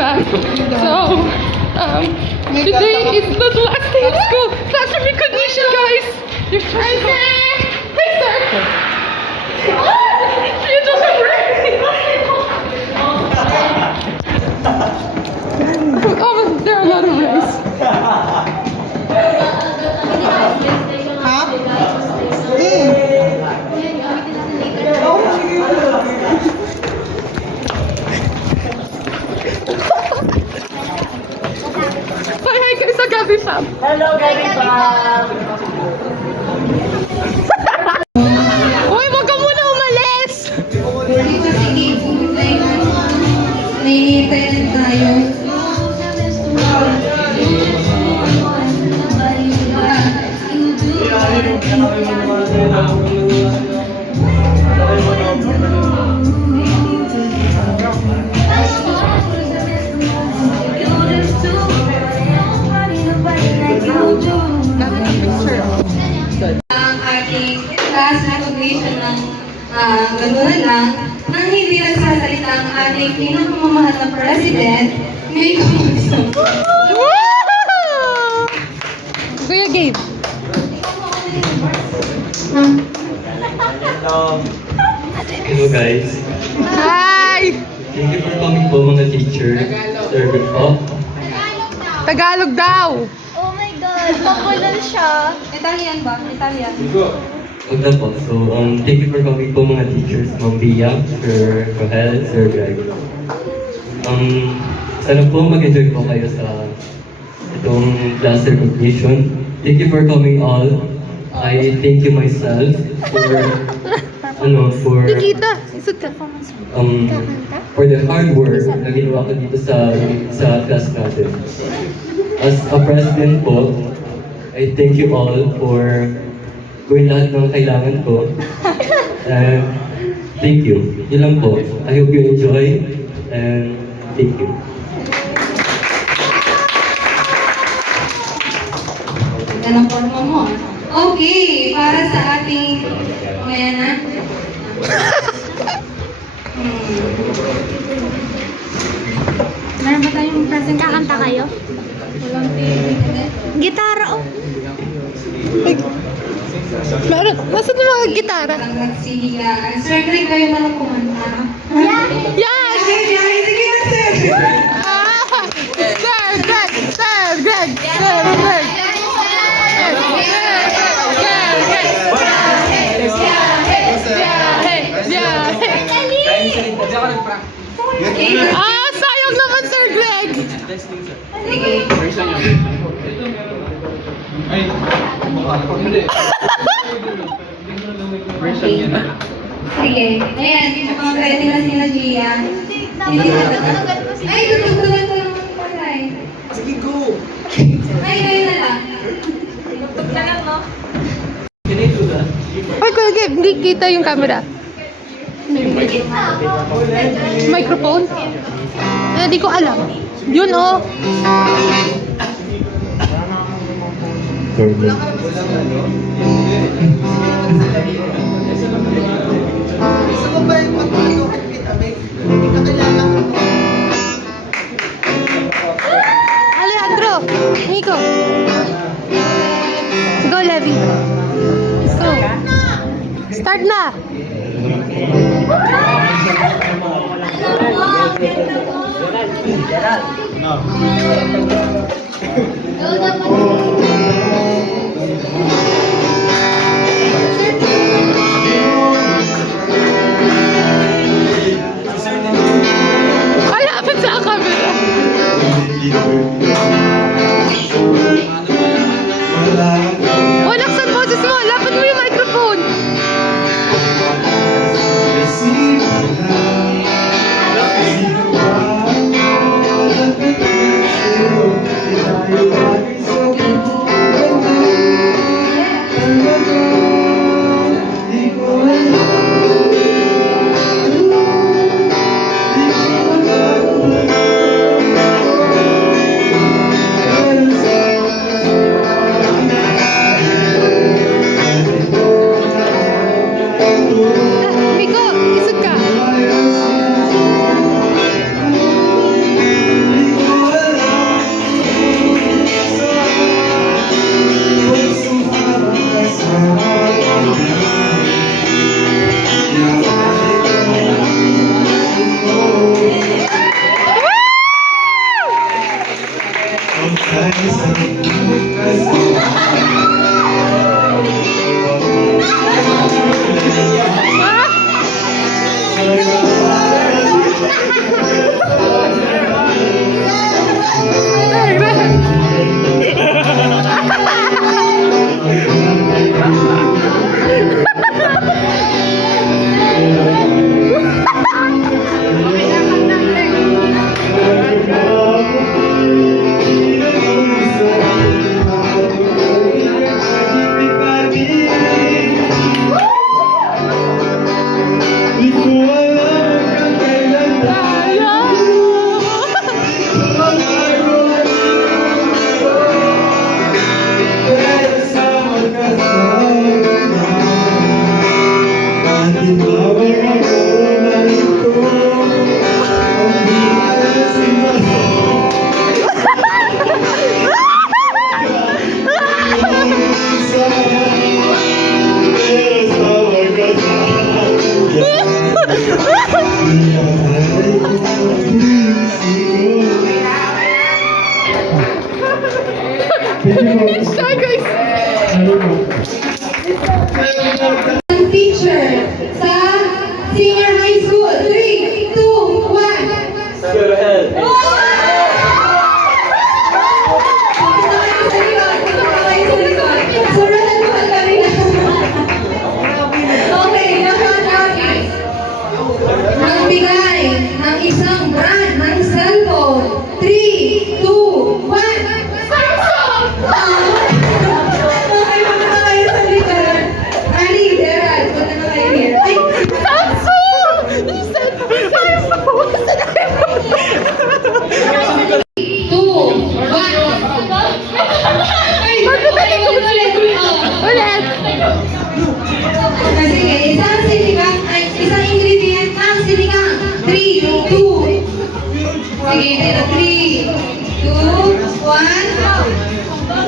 Fab. So, today is the last day of school. That's a recognition, guys. You're first. Hey, sir. You just oh, there are a lot of rays. Hi guys sa Gabi Fam. Hello, Gabi Fam! Uy, wag ka muna umalis! Dito sige, nahihintay tayo. Ang ating class recognition ng gano'n lang, nang hindi nagsasalita ang ating pinakamamahal na president, may kumusap. Kuya Gabe. Hello guys. Hi! Thank you for coming po mga teacher. Servant po. Tagalog daw. Oh my God, pakulol siya. Italian ba? Italian. Huwag na po. So, thank you for coming po mga teachers. Ma'am Bia, Sir Rohel, Sir Greg. Sana po mag-enjoy po kayo sa itong class recognition. Thank you for coming all. I thank you myself for Nikita, isot ka. for the hard work na ginawa ko dito sa class natin. As a president po, I thank you all for gawin lahat ng kailangan ko. And thank you. Yun lang po. I hope you enjoy and thank you. Ganda ng forma mo. Okay, para sa ating... Ayan na. Meron ba tayong present? Kakanta kayo? Walang TV. Gitara, oh. Meron, nasa na mga gitara? Ang nagsihigaan. Sir Greg, kayo na lang kumanta. Yes! Sige na, sir. Ah! Sir Greg! Sir Greg! Sir Greg! Ah, sayang naman Sir Greg! Sige. Sige. Ayan, dito pang ready na sila Gia. Ay, tutugtugan ko naman pala eh. Sige, go! Ay, kayo na lang. Ay, Kuya Gabe, hindi kita yung camera. Microphone? Eh, di ko alam. Yun, oh. Gusto mo ba yung magpapalukit kita, Meg? Hindi ka kailangan mo. Alejandro, Nico. Go, Levi. Go. Start na. Ay, lapit sa camera. Oh, laksan boses mo. Lapit mo yung microphone.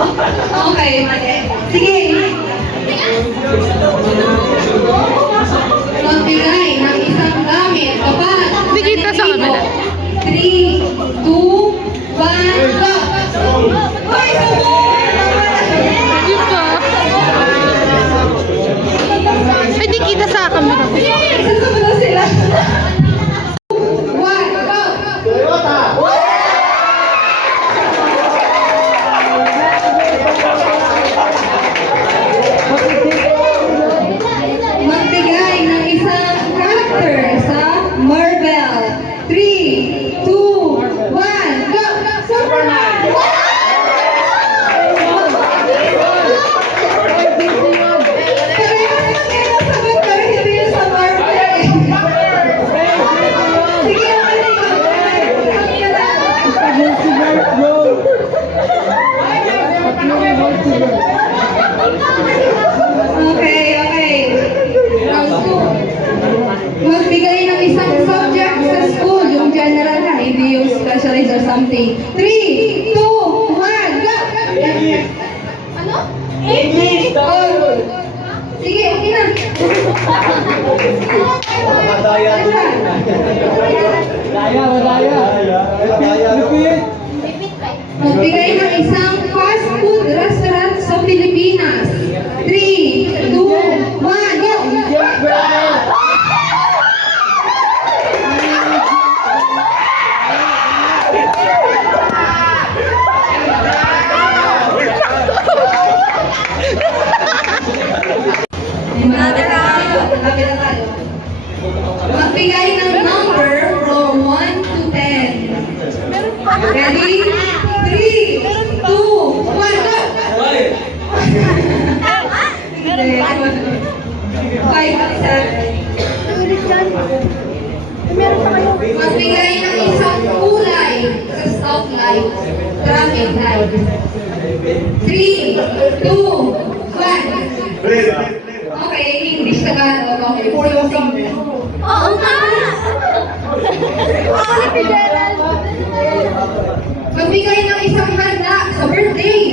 Okay, mali. Sige. Magbigay ng isang gamit kapag Hindi kita sa camera. 3, 2, 1, go! Hoy, Di ba? Ay, di kita sa camera. Sasabi na sila. 1, go! Magbigay ng isang character sa Marvel. 3, 2, 1, go! Superman! Parehas lang kayo ng sagot, pero hindi yun sa Marvel. Sige, okay. Round 2. Magbigay ng isang subject sa school, yung general na, hindi yung specialized or something. 3, 2, 1, go! Ano? English! Oh. Sige, okay na. Magbigay ng isang fast food restaurant sa Pilipinas. 3, 2, 1, go! Malapit na tayo. Magbigay ng number from 1 to 10. Ready? 3, 2, 1, go! 5, isa. Magbigay ng isang kulay sa stoplight, traffic light. 3, 2, 1. Okay, English, Tagalog. Okay, for your song. Oo nga! Oo, si Gerald. Magbigay ng isang handa sa birthday.